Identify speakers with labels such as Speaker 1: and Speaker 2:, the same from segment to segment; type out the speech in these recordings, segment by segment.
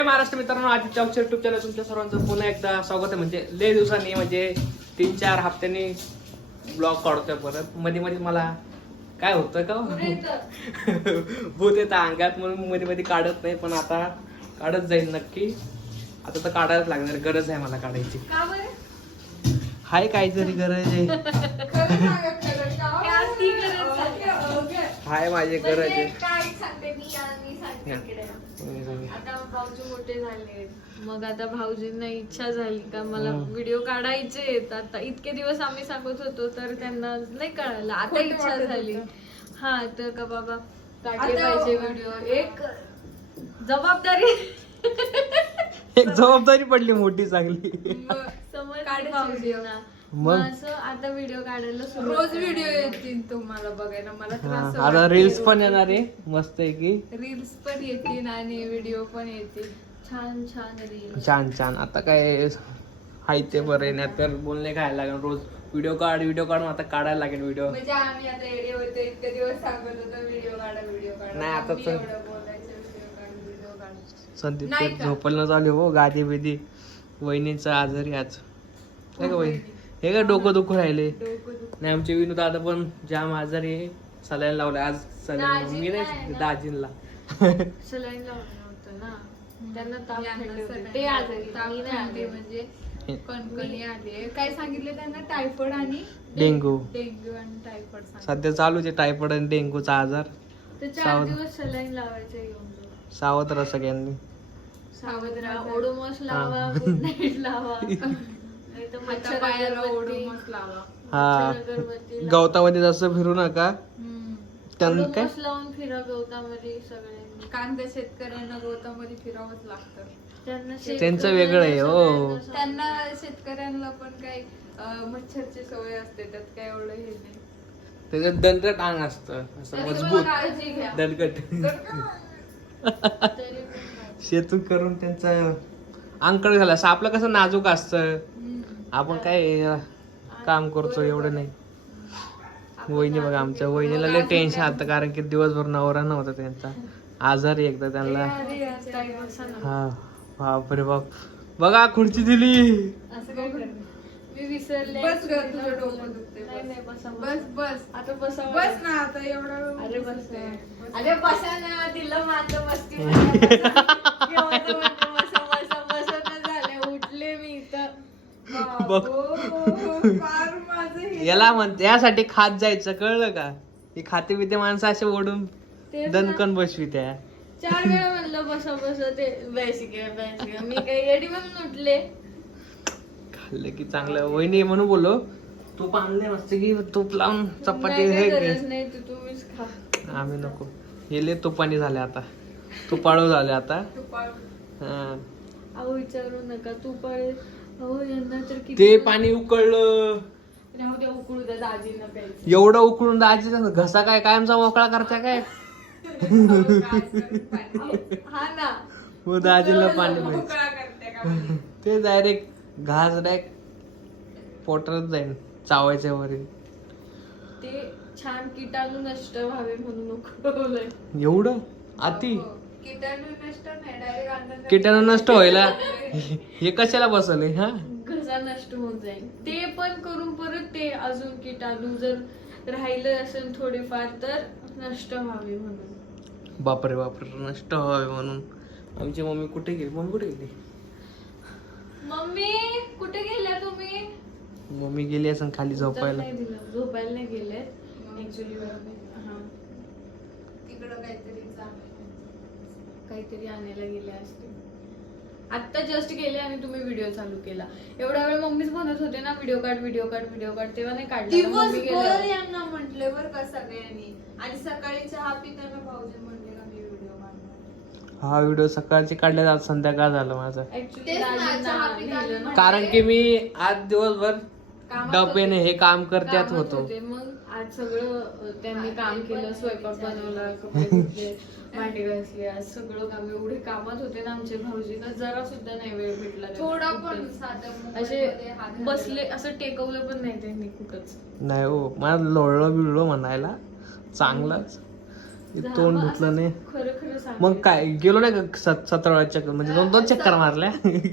Speaker 1: महाराष्ट्र मित्रांनो, आदित्य चौक YouTube channel तुमच्या सर्वांचं पुन्हा एकदा स्वागत आहे. म्हणजे लय दिवसांनी म्हणजे 3-4 हप्त्यांनी ब्लॉग काढतोय परत. मध्ये मध्ये मला काय होतं का भूत येतं अंगात, म्हणून मध्ये मध्ये काढत नाही, पण आता काढत जाईल नक्की. आता तर काढायलाच लागणार, गरज आहे मला काढायची. हाय काहीतरी गरज आहे, हाय माझी गरज आहे.
Speaker 2: आता भाऊजी मोठे झाले, मग आता भाऊजींना इच्छा झाली का मला व्हिडिओ काढायचे. आता इतके दिवस आम्ही सांगत होतो तर त्यांना नाही कळालं, आता इच्छा झाली. हा तर का बाबा काढले पाहिजे व्हिडिओ. एक
Speaker 1: जबाबदारी पडली मोठी चांगली
Speaker 2: समज भाऊजींना. मग असं आता व्हिडिओ काढायला
Speaker 3: रोज व्हिडिओ येतील तुम्हाला बघायला. मला त्रास
Speaker 1: आता रील्स पण येणार आहे मस्त आहे की.
Speaker 3: रील्स पण येतील आणि व्हिडिओ पण येतील.
Speaker 2: छान छान रील
Speaker 1: छान. आता काय हाय ते बरं आहे, नाही तर बोलणे खायला लागेल. रोज व्हिडिओ काढून आता काढायला लागेल व्हिडिओ.
Speaker 3: म्हणजे आम्ही आता एडिओ होते इतके दिवस सांगत होतो व्हिडिओ काढा.
Speaker 1: नाही आता तर
Speaker 3: व्हिडिओ काढ.
Speaker 1: संदीप
Speaker 3: नाही का?
Speaker 1: झोपलं चालू हो, गादी बिदी. वहिनीचं आजारी आज काय का वहिनी, हे काय डोकं दुखू राहिले. नाही आमचे विनू दादा पण जाम आजारी आहे, सलाईन लावलं आज. सलाईन मी नाही, दाजींला
Speaker 2: सलाईन लावलं होतं ना, त्यांना ताप थंडी होती. ते आजारी, मी नाही आले.
Speaker 3: म्हणजे कणकणी आली. काय सांगितले त्यांना? टायफॉइड आणि
Speaker 1: डेंगू
Speaker 3: आणि टायफॉइड
Speaker 1: सध्या चालूच आहे, टायफॉइड आणि डेंगूचा आजार.
Speaker 2: तर 4 दिवस सलाईन लावायचं येऊन.
Speaker 1: सावध राहा सगळ्यांनी.
Speaker 2: सावध राहा, ओडोमॉस लावा, गुड नाईट लावा, नाही तर मच्छर अगरबत्ती
Speaker 3: लावा.
Speaker 1: हा, गवतामध्ये जास्त फिरू नका. त्यांना काय
Speaker 2: ओडोमॉस लावून फिरा गवतामध्ये सगळ्यांनी.
Speaker 3: कांदा शेतकऱ्यांना गवतामध्ये फिरावंच लागतं.
Speaker 1: त्यांचं वेगळं आहे हो.
Speaker 3: त्यांना शेतकऱ्यांना पण काही मच्छरची सवय असते, त्यात काय एवढं हे नाही.
Speaker 1: त्याच्यात दणकट अंग असतं, असं
Speaker 3: तरी
Speaker 1: मजबूत
Speaker 3: पण काळजी घ्या.
Speaker 1: दणकट शेतून करून त्यांचं अंकड झालं. असं आपलं कसं नाजूक असतं, आपण काय काम करतो एवढं नाही. वहिनी बघा, आमच्या वहिनीला लय टेन्शन आलं, कारण की दिवसभर नवरा नव्हता त्यांचा, आजारी एकदा त्यांना. हा बापरे बाप, बघा खुर्ची दिली.
Speaker 2: असं काय करणार, मी विसरले.
Speaker 3: बस ग, तुझं डोकं दुखते.
Speaker 2: नाही बसा.
Speaker 3: बस
Speaker 2: आता बसा.
Speaker 3: बस ना आता एवढा वेळ.
Speaker 2: अरे बस. अरे बसा ना, तिला मात्र मस्ती झाले. उठले मी इथं.
Speaker 1: बघ
Speaker 3: फार माझं हे.
Speaker 1: याला म्हणते, यासाठी खात जायचं, कळलं का? ही खाते पिते माणसं असे ओढून दणकन बसवी त्या.
Speaker 2: 4 वेळा म्हणलं बसा बसा, ते बैसिके मी काही येडी म्हणून उठले.
Speaker 1: खाल्लं की चांगलं. वहिनी म्हणून बोललो, तूप आणले मस्त की, तूप लावून चपाती
Speaker 2: नाही,
Speaker 1: हे
Speaker 2: काही
Speaker 1: घे.
Speaker 2: गरज नाही, तुम्हीच खा.
Speaker 1: आम्ही नको, हे लय तुपाणी झाले आता, तुपाळू झाले आता.
Speaker 3: तुपाळ.
Speaker 1: हा.
Speaker 2: अहो विचारू नका, तू पळे. अहो यांना तर किती
Speaker 1: ते पाणी उकळलं,
Speaker 2: राहू द्या, उकळू द्या, दाजींना प्यायचं.
Speaker 1: एवढं उकळून दाजीचा घसा काय कायमचा मोकळा करता काय?
Speaker 2: हा ना,
Speaker 1: हो, दाजीला पाणी पाहिजे.
Speaker 3: मोकळा करते का म्हणजे?
Speaker 1: ते डायरेक्ट घास डायरेक्ट पोटात जाईल चावायच्या वरील.
Speaker 2: ते छान किटाणू नष्ट व्हावे म्हणून उकळवलंय.
Speaker 1: एवढं अति
Speaker 3: हो. किटाणू नष्ट नाही, डायरेक्ट अन्नाचं
Speaker 1: किटाणू नष्ट व्हायला हे कशाला बसवलंय? हा,
Speaker 2: घसा नष्ट होऊन जाईल. ते पण करून परत ते अजून किटाणू जर राहिलं असेल थोडेफार तर नष्ट व्हावे म्हणून.
Speaker 1: बापरे बापरे, नष्ट व्हावे म्हणून. आमची मम्मी कुठे गेली? मम्मी कुठे गेली?
Speaker 2: मम्मी कुठे गेल्या तुम्ही?
Speaker 1: मम्मी गेली असं खाली झोपायला.
Speaker 2: नाही दिलं, झोपायला नाही गेले ऍक्च्युली. हा,
Speaker 3: तिकडं काहीतरी चालू
Speaker 2: काहीतरी आणायला गेले असते. आता जस्ट गेले आणि तुम्ही व्हिडिओ चालू केला. एवढा वेळ मम्मीच म्हणत होते ना, व्हिडिओ काढ, तेव्हा नाही काढला. मम्मी
Speaker 3: दिवसभर
Speaker 2: गेल्यावर.
Speaker 3: यांना म्हटले बर का सगळ्यांनी, आणि सकाळी चहा पिताना भाऊजी म्हणले का मी व्हिडिओ काढणार.
Speaker 1: हा व्हिडिओ सकाळची काढल्या, आज संध्याकाळ झालं माझं.
Speaker 2: ऍक्च्युली
Speaker 3: तेच ना, चहा पिताना.
Speaker 1: कारण की मी आज दिवसभर
Speaker 3: कामात
Speaker 1: डब्याने हे काम करत्यात होतो.
Speaker 2: मग आज सगळं त्यांनी काम केलं, स्वयंपाक बनवला, कपडे धुतले, भांडी घासली. आज सगळं काम, एवढे कामात होते ना आमचे भाऊजी, तर जरा सुद्धा नाही वेळ भेटला.
Speaker 3: थोडा पण साधं
Speaker 2: असे बसले, असं टेकवलं पण नाही त्यांनी कुठंच.
Speaker 1: नाही हो, मला लोळलं बिळलो म्हणायला चांगलंच. तोंड धुतलं नाही.
Speaker 2: खरं खरं सांग.
Speaker 1: मग काय गेलो नाही का 17 वेळा चक्कर, म्हणजे 2 चक्कर मारल्या.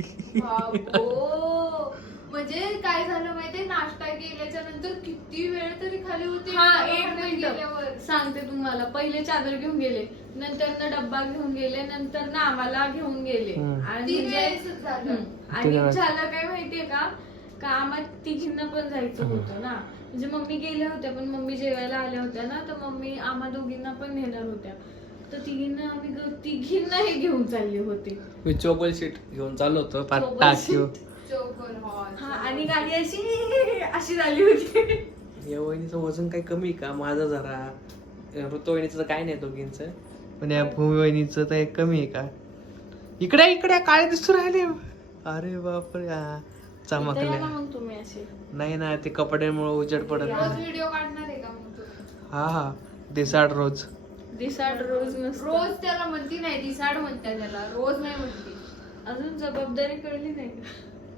Speaker 3: बाबो. म्हणजे काय झालं माहितीये, नाश्ता केल्याच्या नंतर किती वेळ तरी खाली होती.
Speaker 2: हा, एक
Speaker 3: गेल्यावर.
Speaker 2: मिनिट सांगते तुम्हाला. पहिले चादर घेऊन गेले, नंतर ना डब्बा घेऊन गेले, नंतर ना आम्हाला घेऊन गेले. आणि
Speaker 3: तीन
Speaker 2: म्हणजे-
Speaker 3: वेळेसच झालं.
Speaker 2: आणि
Speaker 1: वेळेस.
Speaker 2: झालं काय माहितीये का आम्हाला तिघींना पण जायचं होतं ना. म्हणजे मम्मी गेल्या होत्या, पण मम्मी जेवायला आल्या होत्या ना, तर मम्मी आम्हा दोघींना पण नेणार होत्या. तर तिघींना आम्ही तिघींनाही घेऊन चालले होते.
Speaker 1: मी चोबल सीट घेऊन चाललो होतो
Speaker 2: चोबल
Speaker 1: टाकीव.
Speaker 3: चोकोल हॉल.
Speaker 2: हा, आणि गाडी अशी अशी झाली होती.
Speaker 1: या वहिनीचं वजन काही कमी का माझं जरा, ऋतुवहिनीचं तर काय नाही दोघींचं, पण या भूमी वहिनीचं तर एक कमी आहे का. इकडे इकडे काळे दिसू राहिले. अरे बापरे,
Speaker 2: इथं या ना
Speaker 1: चमकले.
Speaker 2: मग तुम्ही असे.
Speaker 1: नाही ना, ते कपड्यामुळे उजेड पडत
Speaker 3: रोज
Speaker 1: नाही.
Speaker 3: व्हिडिओ काढणार आहे का मग तुम्ही?
Speaker 1: हा दिसाड रोज.
Speaker 2: दिसाड रोज नसतं.
Speaker 3: रोज त्याला म्हणती नाही, दिसाड म्हणते त्याला, रोज नाही म्हणती.
Speaker 2: अजून जबाबदारी कळली नाही का?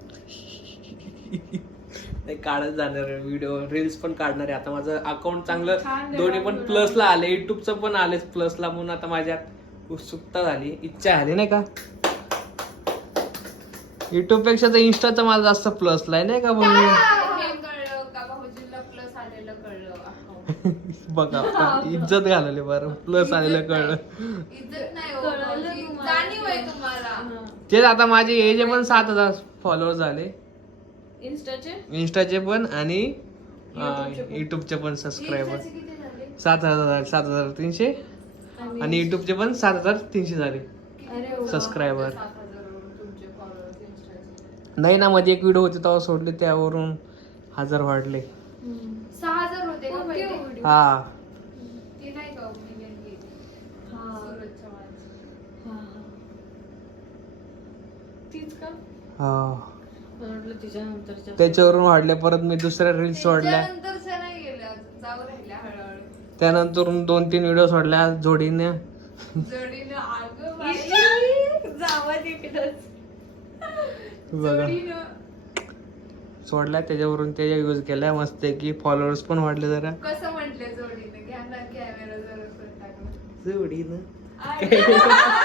Speaker 1: ते काढत जाणार व्हिडिओ, रील्स पण काढणार आहे. आता माझं अकाउंट चांगलं
Speaker 2: छान
Speaker 1: दोन्ही पण
Speaker 2: आहे.
Speaker 1: प्लसला आले, युट्यूबचं पण आलेच प्लसला, म्हणून आता माझ्यात उत्सुकता झाली, इच्छा झाली नाही का. युट्यूब पेक्षा तर इन्स्टाचा मला जास्त प्लसला आहे नाही का. मग
Speaker 3: हे कळलं का भाऊजीला प्लस आलेलं कळलं.
Speaker 1: बघा आता इज्जत घालवली, बरं प्लस आलेलं कळलं.
Speaker 3: इज्जत नाही हो
Speaker 2: कळलं
Speaker 3: भाऊजी.
Speaker 2: तुम्हाला.
Speaker 3: जाणीव आहे तुम्हाला.
Speaker 2: हा.
Speaker 1: तेच आता माझे हे जे पण 7,000 फॉलोअर झाले,
Speaker 2: इन्स्टाचे
Speaker 1: इन्स्टाचे पण आणि
Speaker 2: युट्यूबचे पण.
Speaker 1: युट्यूबचे पण सबस्क्रायबर
Speaker 3: इन्स्टाचे किती झाले?
Speaker 1: 7,300 आणि युट्यूबचे पण 7,300 झाले
Speaker 2: अरे वा.
Speaker 1: सबस्क्रायबर.
Speaker 3: 7,000 तुमचे followers Instaचे.
Speaker 1: नाही ना, मध्ये एक व्हिडिओ होते तेव्हा सोडले, त्यावरून 1000 वाढले.
Speaker 2: हम्म.
Speaker 3: 6,000 होते का
Speaker 2: कोणते
Speaker 3: पहिले?
Speaker 2: व्हिडिओ?
Speaker 1: हा
Speaker 3: ती नाही का मिलियन गेली
Speaker 2: हा.
Speaker 3: सूरज चव्हाणची.
Speaker 2: हा, हा. तीच का?
Speaker 1: हा
Speaker 2: मला वाटलं तिच्यानंतरच्या.
Speaker 1: त्याच्यावरून वाढले. परत मी दुसऱ्या रील्स सोडल्या,
Speaker 3: त्याच्यानंतरच्या नाही गेल्या अजून, जाऊ राहिल्या हळूहळू.
Speaker 1: त्यानंतर 2-3 व्हिडिओ सोडल्या जोडीने.
Speaker 3: जोडीनं आगं बाई.
Speaker 2: जावा तिकडच.
Speaker 1: बघा
Speaker 3: जोडीनं.
Speaker 1: सोडल्या, त्याच्यावरून त्याच्या यूज केल्या मस्त की फॉलोअर्स पण वाढले जरा.
Speaker 3: कसं म्हंटले जोडीनं? घ्या ना कॅमेरा जरा वर टाकला.
Speaker 1: जोडीनं
Speaker 3: आई.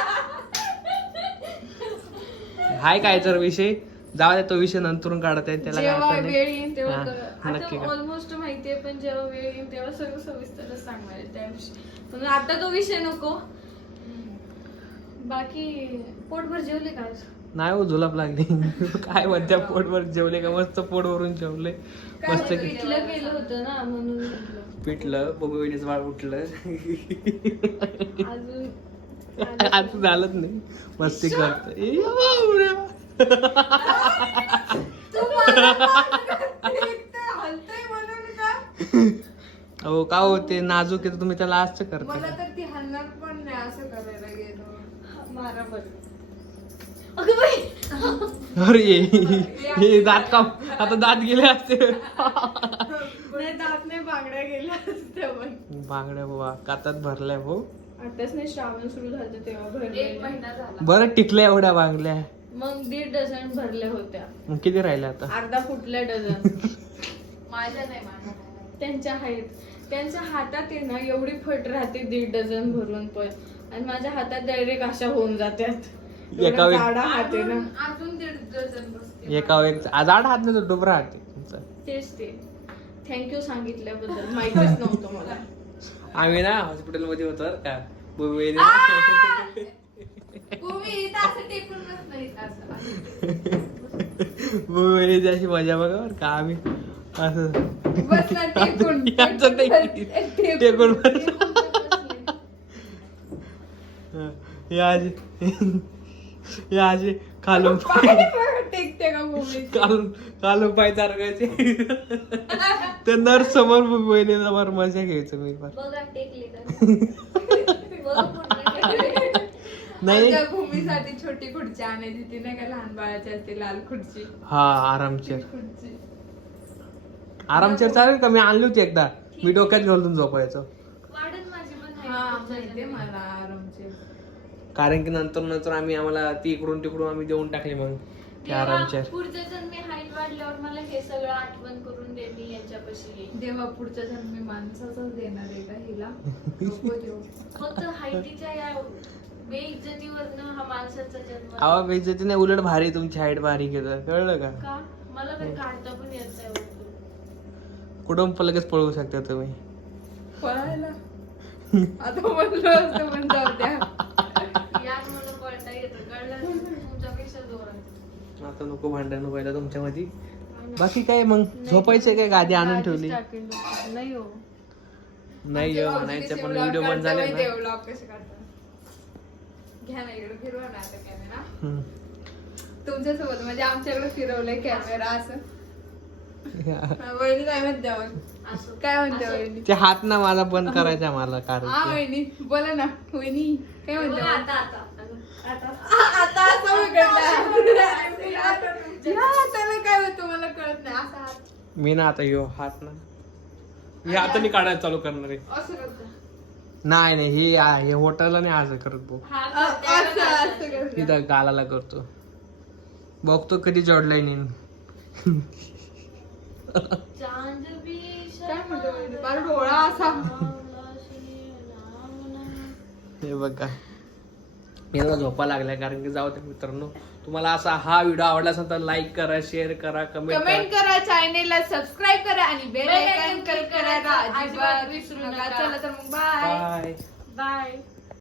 Speaker 1: हाय काय तर विषय, जाऊ दे, तो विषय नंतरून काढत आहे, त्याला काय
Speaker 2: जेव्हा
Speaker 1: अर्थ नाही.
Speaker 2: वेळ येईल तेव्हा
Speaker 1: हा,
Speaker 2: कर.
Speaker 1: नक्की
Speaker 2: आता
Speaker 1: कर.
Speaker 2: ऑलमोस्ट माहितीये, पण जेव्हा वेळ येईल तेव्हा सगळं सविस्तरच सांगणार आहे त्याविषयी. पण आता तो विषय नको. बाकी पोटभर जेवले का आज?
Speaker 1: नाही हो, जुलाब लागली. काय म्हणत्या, पोटभर जेवले का? मस्त पोटभरून जेवले मस्त की.
Speaker 2: पिठलं केलं होतं ना, म्हणून म्हटलं.
Speaker 1: पिटलं, बघू वहिनीचं बाळ उठलं.
Speaker 2: अजून
Speaker 1: आज झालंच नाही, मस्ती करत.
Speaker 3: हलतंय म्हणून का?
Speaker 1: अहो का हो, ते नाजूक आहे, तुम्ही त्याला असं
Speaker 3: मला
Speaker 1: करता.
Speaker 3: तर ती हलणार पण नाही, असं करायला गेलो.
Speaker 2: मारा बरं. अगं बाई.
Speaker 1: अरे हे दात काम, आता दात गेले असते.
Speaker 2: नाही, दात नाही, बांगड्या गेल्या असत्या पण.
Speaker 1: बांगड्या बाबा कातात भरल्या भाऊ.
Speaker 2: आताच नाही, श्रावण सुरू झालं तेव्हा
Speaker 3: 1
Speaker 2: भरले.
Speaker 3: महिना झाला.
Speaker 1: बरं टिकल्या एवढ्या बांगड्या.
Speaker 2: मग 1.5 डझन भरल्या होत्या.
Speaker 1: मग किती राहिल्या आता?
Speaker 2: अर्धा फुटल्या डझन.
Speaker 3: माझ्या नाही, माझ्या नाही.
Speaker 2: त्यांच्या आहेत. त्यांच्या हातात आहे ना एवढी फट राहते 1.5 डझन भरून पण, आणि माझ्या हातात डायरेक्ट अशा होऊन जात्यात.
Speaker 1: एका वेळी-
Speaker 2: जाडा हात आहे ना.
Speaker 3: अजून 1.5 डझन बसते.
Speaker 1: एका एक आज 8 हात नाही, तो डुबरा हात आहे तुमचा.
Speaker 2: तेच ते. थँक्यू सांगितल्याबद्दल, माहितीच नव्हतं मला.
Speaker 1: आम्ही ना हॉस्पिटलमध्ये होतो बरं का, बहिणी.
Speaker 3: भूमी इथं असं टेकून बस नाही असं.
Speaker 1: बहिणीची अशी मजा बघा बरं का. आम्ही असं
Speaker 3: बस ना टेकून.
Speaker 1: याचं नाही. टेकून बस. हे आजी खालून
Speaker 2: टेकते का भूमी?
Speaker 1: कालून पाय तारगायचे. ते नर्स समोर बहिणीला बरं मजा घ्यायचं मी फार.
Speaker 2: बघा टेकले का? बघा पूर्ण टेकले.
Speaker 1: नाही
Speaker 3: आमच्या भूमीसाठी छोटी खुर्ची आणायची, ती नाही का लहान बाळाची असते लाल खुर्ची.
Speaker 1: हा आरामचेअर.
Speaker 3: खुर्ची
Speaker 1: आरामचेअर चालेल का? मी आणली होती एकदा, मी डोक्यात घालून झोपायचो.
Speaker 2: वाढत माझी पण
Speaker 3: हा
Speaker 2: height.
Speaker 3: माहितीये मला आरामचे.
Speaker 1: कारण की नंतर आम्हाला ती इकडून तिकडून आम्ही देऊन टाकली. मग ते आरामचेअर.
Speaker 2: पुढच्या जन्मी हाईट वाढल्यावर मला हे सगळं आठवण करून दे, मी यांच्यापाशी येईन.
Speaker 3: देवा पुढच्या जन्मी माणसाचाच देणार आहे का हिला? नको देऊ.
Speaker 2: फक्त हाईटीच्या या बेइज्जतीवरनं हा माणसाचा जन्म.
Speaker 1: आवा बेइज्जती नाही, उलट भारी तुमची हाईट भारी केलं, कळलं का?
Speaker 2: का मला काही काढता पण येत नाही वरतून.
Speaker 1: कुठून पण लगेच पळवू शकता तुम्ही.
Speaker 3: पळायला आता म्हणलं असतं पण जाऊ द्या.
Speaker 2: यात मला पळता येतं, कळलं? तुमच्यापेक्षा जोरात.
Speaker 1: आता नको भांडण व्हायला तुमच्यामध्ये. बाकी काय मग झोपायचं काय, गादी आणून ठेवली?
Speaker 2: नाही हो.
Speaker 1: नाही हो म्हणायचं, पण व्हिडिओ बंद झाले ना.
Speaker 3: व्लॉग कसे काढतात? घ्या ना इकडे फिरवा ना आता कॅमेरा.
Speaker 1: हम्म.
Speaker 3: तुमच्यासोबत म्हणजे आमच्याकडे फिरवलंय कॅमेरा असं. वहिनी काय म्हणते मग?
Speaker 2: असं
Speaker 3: काय म्हणते वहिनी?
Speaker 1: ते हात ना माझा बंद करायचा मला
Speaker 3: हा
Speaker 1: कारण
Speaker 3: वहिनी बोला ना. वहिनी काय म्हणते
Speaker 2: बघा
Speaker 3: मग?
Speaker 2: आता
Speaker 3: आता असं उघडलं. या हाताला काय होतं मला कळत नाही. असा हात
Speaker 1: मी ना आता यो हात ना हे हाताने काढायला चालू करणार आहे.
Speaker 3: असं करतं.
Speaker 1: नाही नाही हे होटलला नाही असं करत भाऊ.
Speaker 3: असं असं करतं.
Speaker 1: इथं गालाला करतो, बघतो कधी जोडलाय नेन.
Speaker 2: चांद भी
Speaker 3: काय म्हणतो वहिनी? बारा डोळा असा.
Speaker 1: हे बघा मी मला झोपा लागलाय, कारण की जाऊ दे मित्रांनो, तुम्हाला असा हा व्हिडिओ आवडला असेल तर लाईक करा, शेअर करा, कमेंट
Speaker 3: कमेंट करा, चॅनेलला सबस्क्राईब करा आणि बेल आयकॉन क्लिक करायला अजिबात विसरू नका. चला तर मग बाय.
Speaker 1: बाय.
Speaker 2: बाय.